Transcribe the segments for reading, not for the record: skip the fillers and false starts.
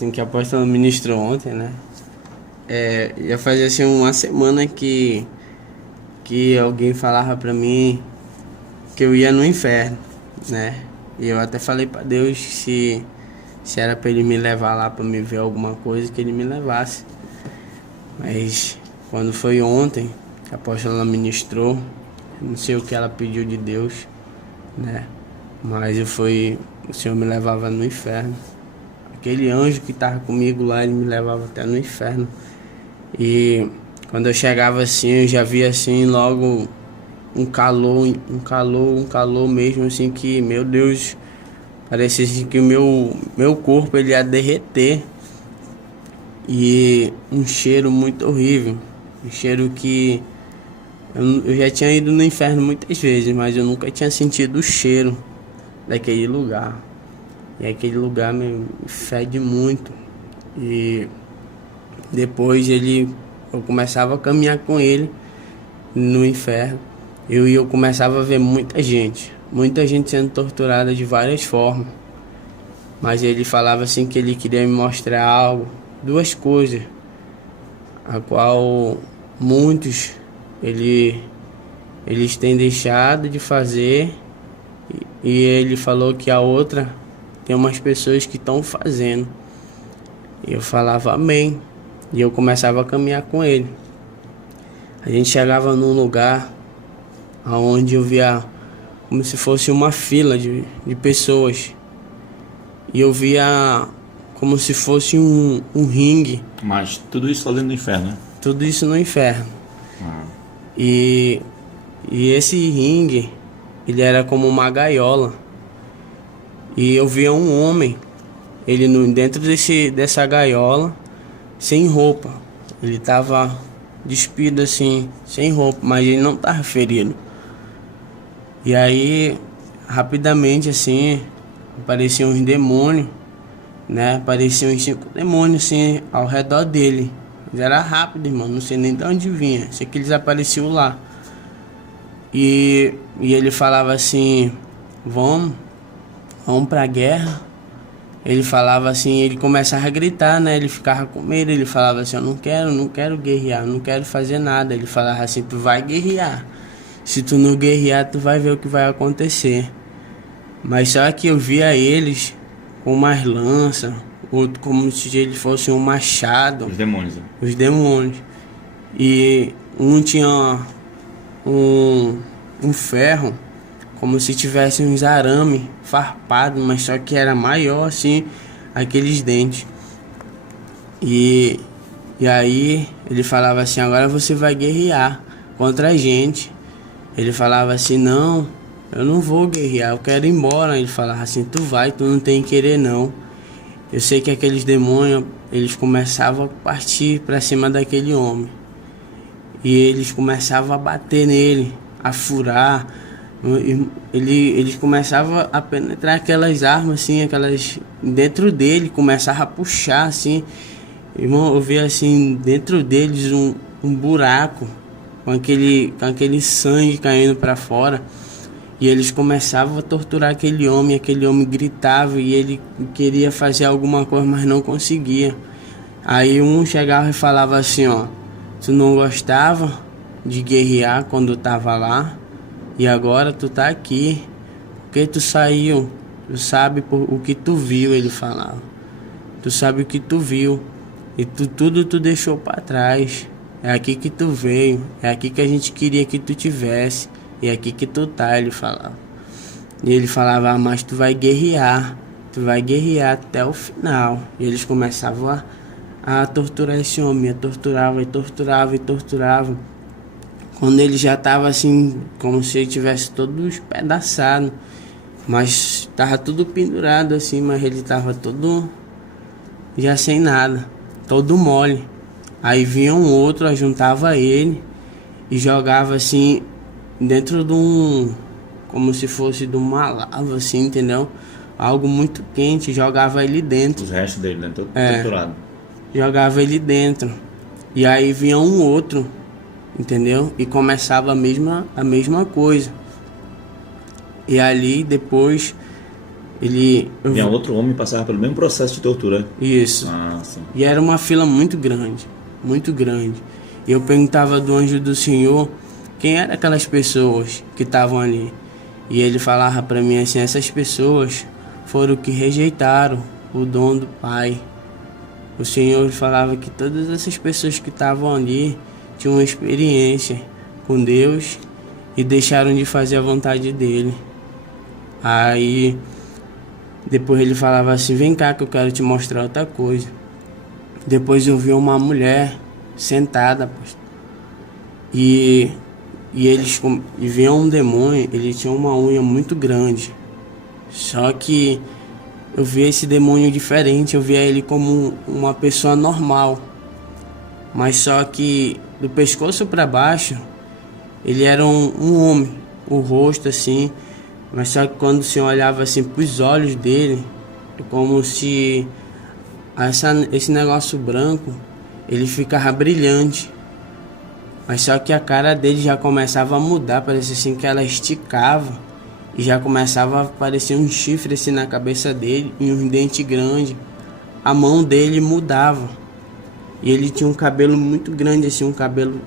assim, que a apóstola ministrou ontem, né? Já fazia assim uma semana que alguém falava pra mim que eu ia no inferno, né? E eu até falei pra Deus se era pra ele me levar lá pra me ver alguma coisa, que ele me levasse. Mas quando foi ontem, que a apóstola ministrou, não sei o que ela pediu de Deus, né? Mas o Senhor me levava no inferno. Aquele anjo que estava comigo lá, ele me levava até no inferno. E quando eu chegava assim, eu já via assim logo um calor mesmo, assim, que, meu Deus, parecia assim que o meu corpo ele ia derreter. E um cheiro muito horrível, um cheiro que eu já tinha ido no inferno muitas vezes, mas eu nunca tinha sentido o cheiro daquele lugar. E aquele lugar me fede muito. E depois eu começava a caminhar com ele no inferno. Eu começava a ver muita gente sendo torturada de várias formas. Mas ele falava assim que ele queria me mostrar algo, duas coisas, a qual muitos eles têm deixado de fazer, e ele falou que a outra tem umas pessoas que estão fazendo. E eu falava amém. E eu começava a caminhar com ele. A gente chegava num lugar onde eu via como se fosse uma fila de pessoas. E eu via como se fosse um ringue. Mas tudo isso lá dentro do inferno, né? Tudo isso no inferno. E esse ringue, ele era como uma gaiola. E eu via um homem, ele dentro dessa gaiola, sem roupa. Ele estava despido assim, sem roupa, mas ele não estava ferido. E aí, rapidamente assim, apareciam uns demônios, né? Apareciam uns 5 demônios assim, ao redor dele. Mas era rápido, irmão, não sei nem de onde vinha. Sei que eles apareciam lá. E ele falava assim, vamos pra guerra. Ele falava assim, ele começava a gritar, né? Ele ficava com medo, ele falava assim, eu não quero guerrear, não quero fazer nada. Ele falava assim, tu vai guerrear. Se tu não guerrear, tu vai ver o que vai acontecer. Mas só que eu via eles com umas lanças, outro como se ele fosse um machado. Os demônios. Os demônios. E um tinha um ferro, como se tivesse uns arame farpado, mas só que era maior assim, aqueles dentes. E aí ele falava assim, agora você vai guerrear contra a gente. Ele falava assim, não, eu não vou guerrear, eu quero ir embora. Ele falava assim, tu não tem que querer não. Eu sei que aqueles demônios, eles começavam a partir para cima daquele homem. E eles começavam a bater nele, a furar. Eles começavam a penetrar aquelas armas assim, dentro dele, começava a puxar assim. Irmão, eu via assim, dentro deles um buraco, com aquele sangue caindo para fora. E eles começavam a torturar aquele homem gritava e ele queria fazer alguma coisa, mas não conseguia. Aí um chegava e falava assim, ó, tu não gostava de guerrear quando tava lá, e agora tu tá aqui, porque tu saiu, tu sabe o que tu viu, ele falava. Tu sabe o que tu viu, e tudo tu deixou para trás. É aqui que tu veio, é aqui que a gente queria que tu tivesse. E é aqui que tu tá, ele falava. E ele falava, mas tu vai guerrear até o final. E eles começavam a torturar esse homem, torturava. Quando ele já tava assim, como se ele tivesse todo espedaçado, mas tava tudo pendurado assim, mas ele tava todo já sem nada, todo mole. Aí vinha um outro, ajuntava ele e jogava assim dentro de como se fosse de uma lava assim, entendeu? Algo muito quente, jogava ele dentro. Os restos dele, né? Todo torturado. Jogava ele dentro. E aí vinha um outro, entendeu? E começava a mesma coisa. E ali depois Vinha outro homem e passava pelo mesmo processo de tortura. Isso. Ah, sim. E era uma fila muito grande, muito grande. E eu perguntava do anjo do Senhor quem eram aquelas pessoas que estavam ali. E ele falava para mim assim: essas pessoas foram que rejeitaram o dom do Pai. O Senhor falava que todas essas pessoas que estavam ali tinham uma experiência com Deus e deixaram de fazer a vontade dele. Aí depois ele falava assim: vem cá que eu quero te mostrar outra coisa. Depois eu vi uma mulher sentada, pastor. E vinha um demônio, ele tinha uma unha muito grande. Só que eu via esse demônio diferente, eu via ele como uma pessoa normal. Mas só que do pescoço para baixo, ele era um homem, o rosto assim. Mas só que quando o Senhor olhava assim para os olhos dele, é como se esse negócio branco, ele ficava brilhante. Mas só que a cara dele já começava a mudar, parecia assim que ela esticava. E já começava a aparecer um chifre assim na cabeça dele e um dente grande. A mão dele mudava. E ele tinha um cabelo muito grande assim, um cabelo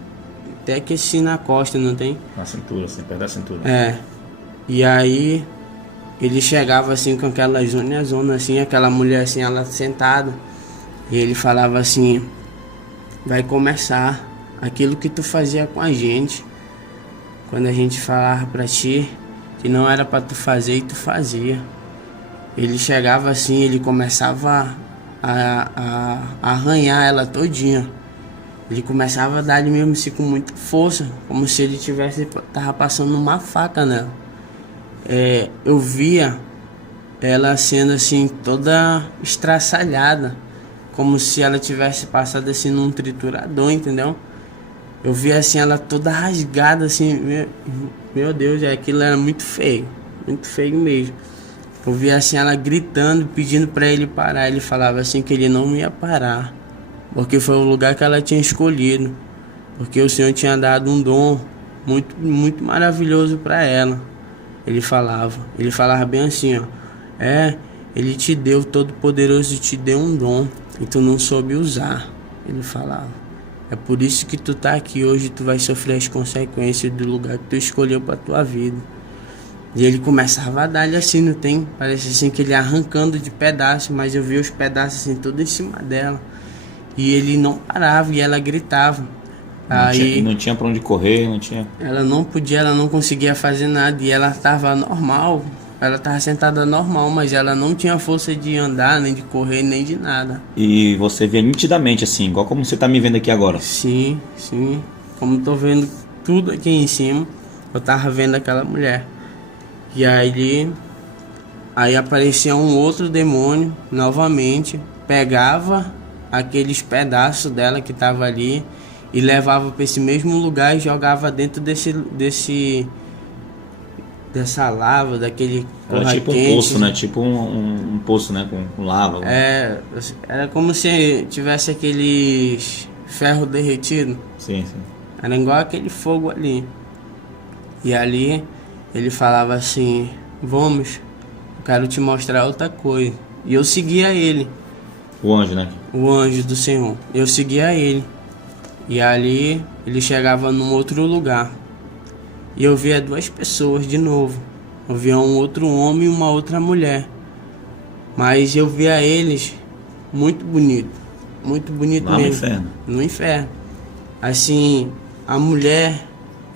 até que assim na costa, não tem? Na cintura, assim, perto da cintura. É. E aí ele chegava assim com aquelas unhas assim, aquela mulher assim, ela sentada. E ele falava assim: vai começar aquilo que tu fazia com a gente. Quando a gente falava pra ti que não era pra tu fazer e tu fazia. Ele chegava assim, ele começava a arranhar ela todinha. Ele começava a dar-lhe mesmo assim com muita força, como se ele tava passando uma faca nela. Eu via ela sendo assim toda estraçalhada, como se ela tivesse passado assim num triturador, entendeu? Eu via assim ela toda rasgada assim, meu Deus, aquilo era muito feio mesmo. Eu via assim ela gritando, pedindo para ele parar. Ele falava assim que ele não ia parar, porque foi o lugar que ela tinha escolhido, porque o Senhor tinha dado um dom muito, muito maravilhoso para ela. Ele falava bem assim, ó: ele te deu, Todo-Poderoso te deu um dom e tu não soube usar. Ele falava: é por isso que tu tá aqui hoje, tu vai sofrer as consequências do lugar que tu escolheu para tua vida. E ele começava a dar-lhe assim, não tem? Parece assim que ele arrancando de pedaços, mas eu vi os pedaços assim tudo em cima dela. E ele não parava e ela gritava. Não tinha pra onde correr, não tinha. Ela não podia, ela não conseguia fazer nada. E ela estava normal, ela estava sentada normal, mas ela não tinha força de andar, nem de correr, nem de nada. E você vê nitidamente assim, igual como você tá me vendo aqui agora. Sim. Como tô vendo tudo aqui em cima, eu tava vendo aquela mulher. E aí aparecia um outro demônio novamente, pegava aqueles pedaços dela que tava ali e levava para esse mesmo lugar e jogava dentro dessa lava, daquele era tipo um quente, poço, né? Tipo um poço, né? Com lava. Era como se tivesse aqueles ferro derretido. Sim. Era igual aquele fogo ali. E ali ele falava assim: vamos, eu quero te mostrar outra coisa. E eu seguia ele. O anjo, né? O anjo do Senhor. Eu seguia ele. E ali ele chegava num outro lugar. E eu via duas pessoas de novo. Eu via um outro homem e uma outra mulher. Mas eu via eles muito bonito. Muito bonito lá mesmo. No inferno. No inferno. Assim, a mulher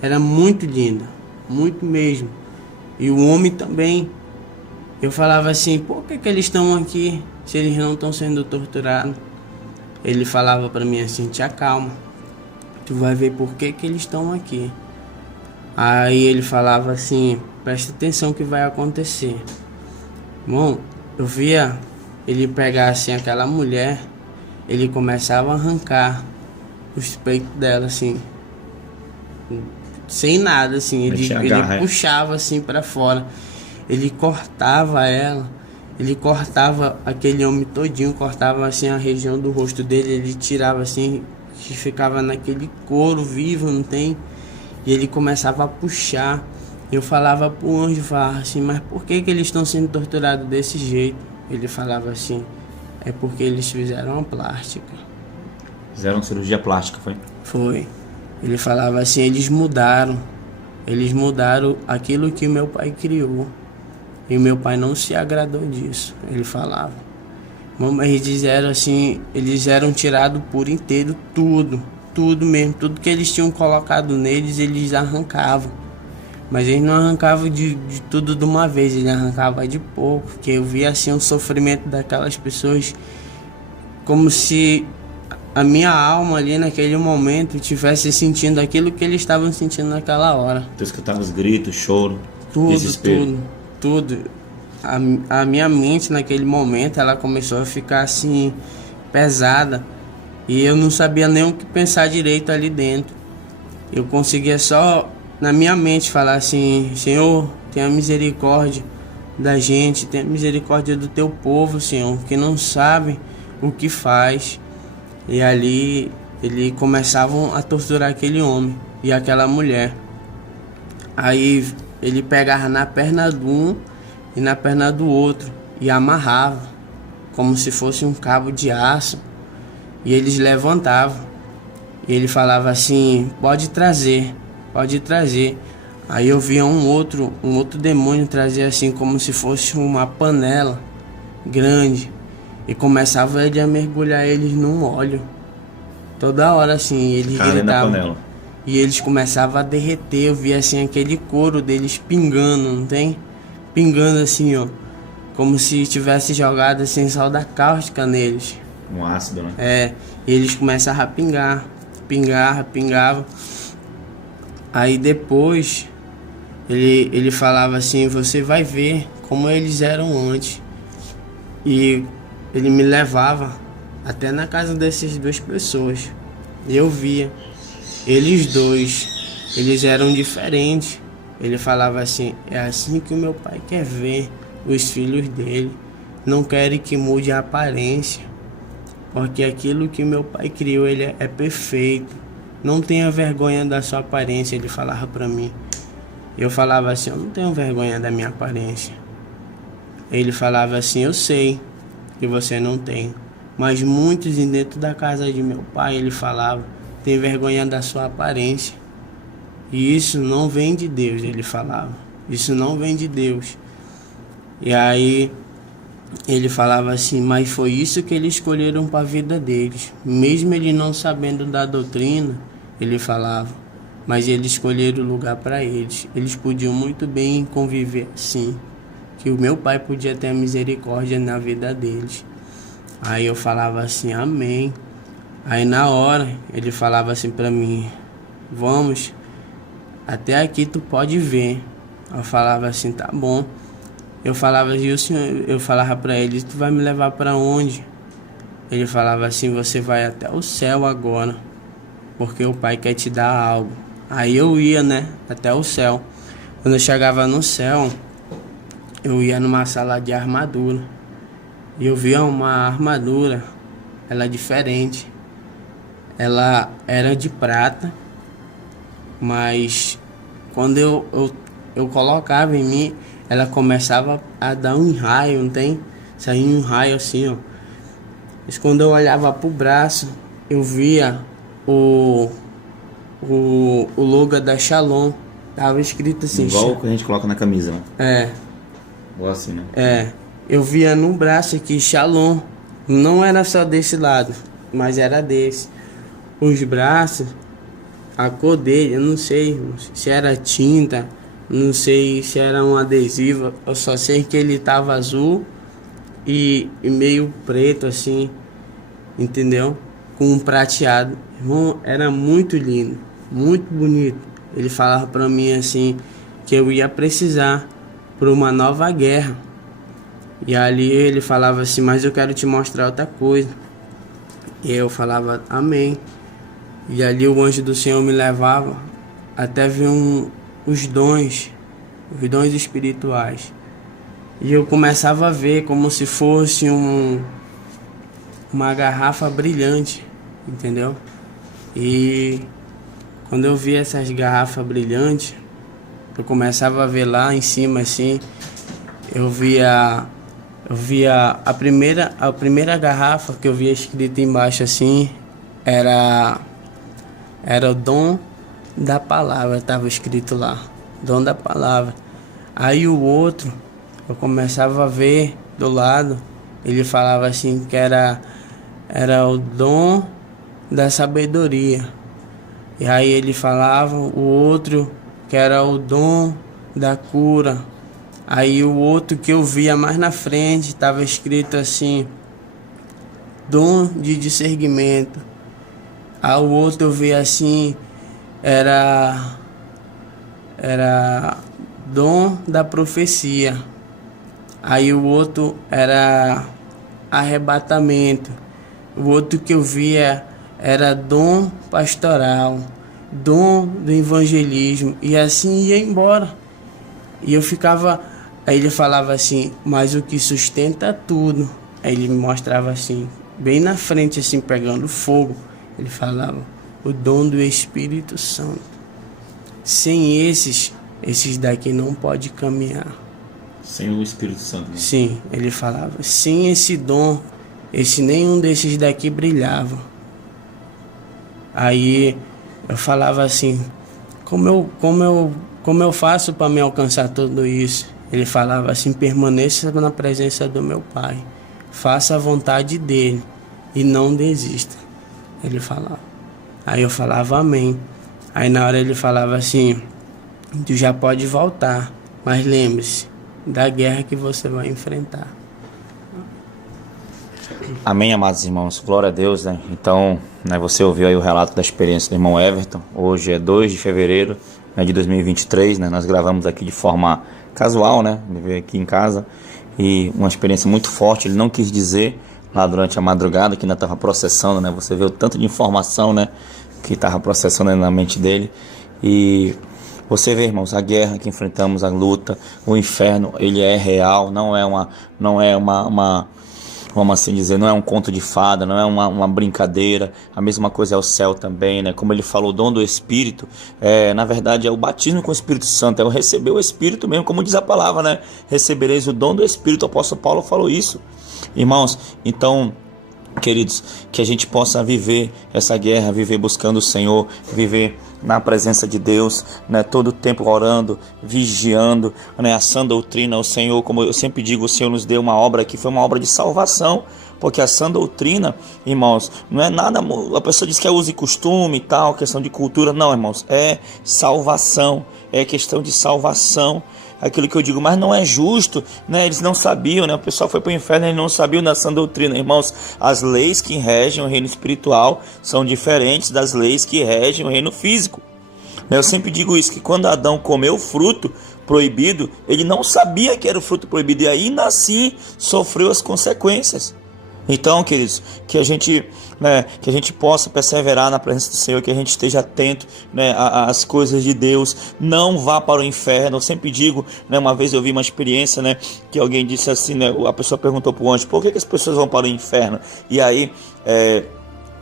era muito linda. Muito mesmo. E o homem também. Eu falava assim: por que eles estão aqui se eles não estão sendo torturados? Ele falava para mim assim: te acalma, tu vai ver por que eles estão aqui. Aí ele falava assim: presta atenção que vai acontecer. Bom, eu via ele pegar assim aquela mulher, ele começava a arrancar os peitos dela assim, sem nada assim, ele puxava assim para fora, ele cortava ela, ele cortava aquele homem todinho, cortava assim a região do rosto dele, ele tirava assim, que ficava naquele couro vivo, não tem? E ele começava a puxar Eu falava pro anjo, falava assim, mas por que que eles estão sendo torturados desse jeito? Ele falava assim, é porque eles fizeram uma plástica. Fizeram cirurgia plástica, foi? Foi. Ele falava assim, eles mudaram aquilo que meu pai criou. E meu pai não se agradou disso, ele falava. Eles disseram assim, eles eram tirados por inteiro tudo mesmo, tudo que eles tinham colocado neles, eles arrancavam. Mas eles não arrancavam de tudo de uma vez, eles arrancavam de pouco, porque eu via assim o sofrimento daquelas pessoas, como se a minha alma ali naquele momento estivesse sentindo aquilo que eles estavam sentindo naquela hora. Tu escutava os gritos, choro, Tudo, desespero. tudo. A minha mente naquele momento, ela começou a ficar assim, pesada. E eu não sabia nem o que pensar direito ali dentro. Eu conseguia só, na minha mente, falar assim, Senhor, tenha misericórdia da gente, tenha misericórdia do teu povo, Senhor, que não sabe o que faz. E ali, eles começavam a torturar aquele homem e aquela mulher. Aí ele pegava na perna de um e na perna do outro e amarrava, como se fosse um cabo de aço, e eles levantavam. E ele falava assim, pode trazer. Aí eu via um outro demônio trazer assim, como se fosse uma panela grande, e começava ele a mergulhar eles num óleo. Toda hora assim, eles gritavam. E eles começavam a derreter, eu via assim aquele couro deles pingando, não tem? Pingando assim, ó, como se tivesse jogado assim soda cáustica neles. Um ácido, né? É, e eles começavam a pingava. Aí depois ele falava assim, você vai ver como eles eram antes. E ele me levava até na casa dessas duas pessoas. E eu via, eles eram diferentes. Ele falava assim, é assim que o meu pai quer ver os filhos dele. Não querem que mude a aparência, porque aquilo que meu pai criou, ele é perfeito. Não tenha vergonha da sua aparência, ele falava pra mim. Eu falava assim, eu não tenho vergonha da minha aparência. Ele falava assim, eu sei que você não tem, mas muitos dentro da casa de meu pai, ele falava, tem vergonha da sua aparência. E isso não vem de Deus, ele falava. Isso não vem de Deus. E aí ele falava assim, mas foi isso que eles escolheram para a vida deles. Mesmo ele não sabendo da doutrina, ele falava, mas eles escolheram o lugar para eles. Eles podiam muito bem conviver assim, que o meu pai podia ter misericórdia na vida deles. Aí eu falava assim, amém. Aí na hora ele falava assim para mim, vamos, até aqui tu pode ver. Eu falava assim, tá bom. Eu falava assim, o senhor, eu falava para ele, tu vai me levar para onde? Ele falava assim, você vai até o céu agora, porque o pai quer te dar algo. Aí eu ia, né, até o céu. Quando eu chegava no céu, eu ia numa sala de armadura. E eu via uma armadura, ela é diferente. Ela era de prata, mas quando eu colocava em mim, ela começava a dar um raio, não tem? Saía um raio assim, ó. Mas quando eu olhava pro braço, eu via o logo da Shalom. Tava escrito assim. Igual o que a gente coloca na camisa, né? É. Igual assim, né? É. Eu via no braço aqui Shalom. Não era só desse lado, mas era desse. Os braços, a cor dele, eu não sei se era tinta, não sei se era um adesivo, eu só sei que ele tava azul e meio preto assim, entendeu? Com um prateado. Irmão, era muito lindo, muito bonito. Ele falava pra mim assim, que eu ia precisar por uma nova guerra. E ali ele falava assim, mas eu quero te mostrar outra coisa. E eu falava, amém. E ali o anjo do Senhor me levava até ver os dons espirituais. E eu começava a ver como se fosse uma garrafa brilhante, entendeu? E quando eu vi essas garrafas brilhantes, eu começava a ver lá em cima assim, eu via a primeira garrafa que eu via escrito embaixo assim, era o dom da palavra, estava escrito lá, dom da palavra. Aí o outro, eu começava a ver do lado, ele falava assim que era o dom da sabedoria. E aí ele falava o outro que era o dom da cura. Aí o outro que eu via mais na frente estava escrito assim, dom de discernimento. Aí o outro eu via assim, era dom da profecia. Aí o outro era arrebatamento. O outro que eu via era dom pastoral, dom do evangelismo. E assim ia embora. E eu ficava... Aí ele falava assim, mas o que sustenta tudo. Aí ele me mostrava assim, bem na frente assim, pegando fogo. Ele falava, o dom do Espírito Santo. Sem esses daqui não pode caminhar. Sem o Espírito Santo, né? Sim, ele falava, sem esse dom, nenhum desses daqui brilhava. Aí eu falava assim, como eu faço para me alcançar tudo isso? Ele falava assim, permaneça na presença do meu Pai, faça a vontade dele e não desista. Ele falava. Aí eu falava amém. Aí na hora ele falava assim, tu já pode voltar, mas lembre-se da guerra que você vai enfrentar. Amém, amados irmãos, glória a Deus, né? Então, né, você ouviu aí o relato da experiência do irmão Everton. Hoje é 2 de fevereiro, né, de 2023, né? Nós gravamos aqui de forma casual, né? Ele veio aqui em casa e uma experiência muito forte. Ele não quis dizer lá durante a madrugada que ainda estava processando, né? Você vê o tanto de informação, né, que estava processando na mente dele. E você vê, irmãos, a guerra que enfrentamos, a luta, o inferno, ele é real, não é uma vamos assim dizer, não é um conto de fada, não é uma brincadeira. A mesma coisa é o céu também, né? Como ele falou, o dom do Espírito, na verdade é o batismo com o Espírito Santo, é o receber o Espírito mesmo, como diz a palavra, né? Recebereis o dom do Espírito, o apóstolo Paulo falou isso. Irmãos, então, queridos, que a gente possa viver essa guerra, viver buscando o Senhor, viver na presença de Deus, né? Todo o tempo orando, vigiando, né? A sã doutrina, o Senhor, como eu sempre digo, o Senhor nos deu uma obra que foi uma obra de salvação, porque a sã doutrina, irmãos, não é nada, a pessoa diz que é uso e costume e tal, questão de cultura, não, irmãos, é salvação, é questão de salvação. Aquilo que eu digo, mas não é justo, né? Eles não sabiam, né? O pessoal foi para o inferno e não sabiam da sã doutrina. Irmãos, as leis que regem o reino espiritual são diferentes das leis que regem o reino físico. Eu sempre digo isso, que quando Adão comeu o fruto proibido, ele não sabia que era o fruto proibido e ainda assim sofreu as consequências. Então, queridos, que a gente possa perseverar na presença do Senhor, que a gente esteja atento, né, às coisas de Deus, não vá para o inferno. Eu sempre digo, né, uma vez eu vi uma experiência, né, que alguém disse assim, né, a pessoa perguntou para o anjo, por que as pessoas vão para o inferno? E aí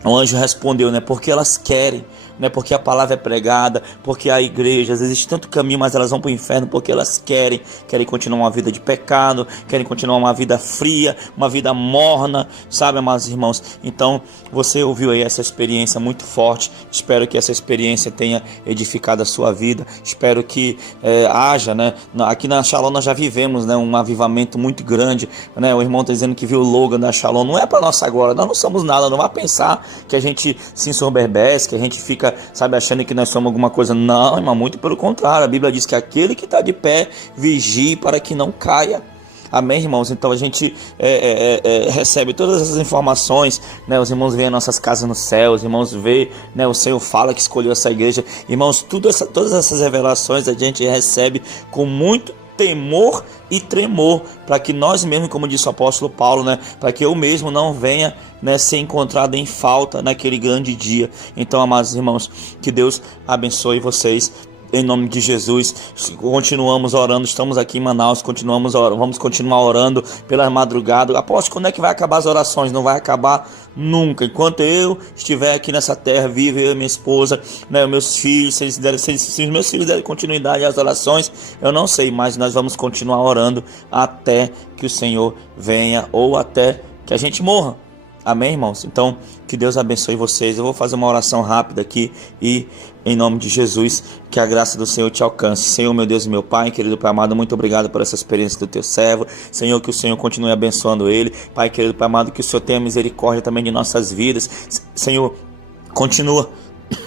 o anjo respondeu, né, porque elas querem. Né, porque a palavra é pregada, porque há igrejas, existe tanto caminho, mas elas vão para o inferno porque elas querem continuar uma vida de pecado, querem continuar uma vida fria, uma vida morna, sabe, amados irmãos? Então, você ouviu aí essa experiência muito forte, espero que essa experiência tenha edificado a sua vida, espero que haja, né, aqui na Shalom nós já vivemos, né, um avivamento muito grande, né, o irmão está dizendo que viu o Logan da Shalom, não é para nós agora, nós não somos nada, não vai pensar que a gente se ensoberbece, que a gente fica, sabe, achando que nós somos alguma coisa. Não, irmão, muito pelo contrário. A Bíblia diz que aquele que está de pé, vigie para que não caia. Amém, irmãos? Então a gente recebe todas essas informações, né? Os irmãos veem nossas casas no céu, os irmãos veem, né? O Senhor fala que escolheu essa igreja. Irmãos, todas essas revelações a gente recebe com muito temor e tremor, para que nós mesmos, como disse o apóstolo Paulo, né, para que eu mesmo não venha, né, ser encontrado em falta naquele grande dia. Então, amados irmãos, que Deus abençoe vocês. em nome de Jesus. Continuamos orando, estamos aqui em Manaus, vamos continuar orando pela madrugada. Apóstolo, quando é que vai acabar as orações? Não vai acabar nunca. Enquanto eu estiver aqui nessa terra, vivo eu e minha esposa, né, meus filhos, se os meus filhos derem continuidade às orações, eu não sei, mas nós vamos continuar orando até que o Senhor venha ou até que a gente morra. Amém, irmãos? Então, que Deus abençoe vocês. Eu vou fazer uma oração rápida aqui e, em nome de Jesus, que a graça do Senhor te alcance. Senhor, meu Deus e meu Pai, querido Pai amado, muito obrigado por essa experiência do teu servo. Senhor, que o Senhor continue abençoando ele. Pai, querido Pai amado, que o Senhor tenha misericórdia também de nossas vidas. Senhor, continua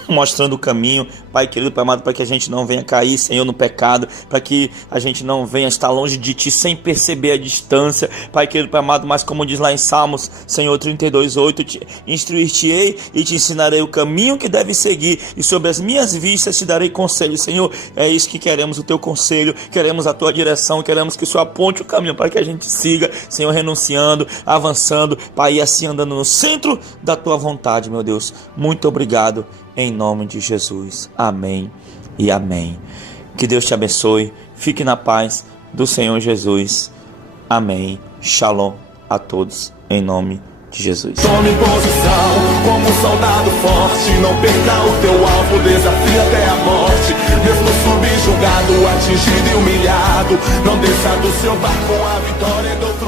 mostrando o caminho, Pai querido, Pai amado, para que a gente não venha cair, Senhor, no pecado, para que a gente não venha estar longe de Ti sem perceber a distância, Pai querido, Pai amado, mas como diz lá em Salmos, Senhor, 32:8, instruir-te-ei e te ensinarei o caminho que deve seguir, e sobre as minhas vistas te darei conselho. Senhor, é isso que queremos, o Teu conselho, queremos a Tua direção, queremos que o Senhor aponte o caminho para que a gente siga, Senhor, renunciando, avançando, Pai, e assim andando no centro da Tua vontade, meu Deus. Muito obrigado, em nome de Jesus. Amém e amém. Que Deus te abençoe. Fique na paz do Senhor Jesus. Amém. Shalom a todos, em nome de Jesus. Tome posição como um soldado forte. Não perca o teu alvo, desafia até a morte. Mesmo subjugado, atingido e humilhado, não desça do seu barco, a vitória é do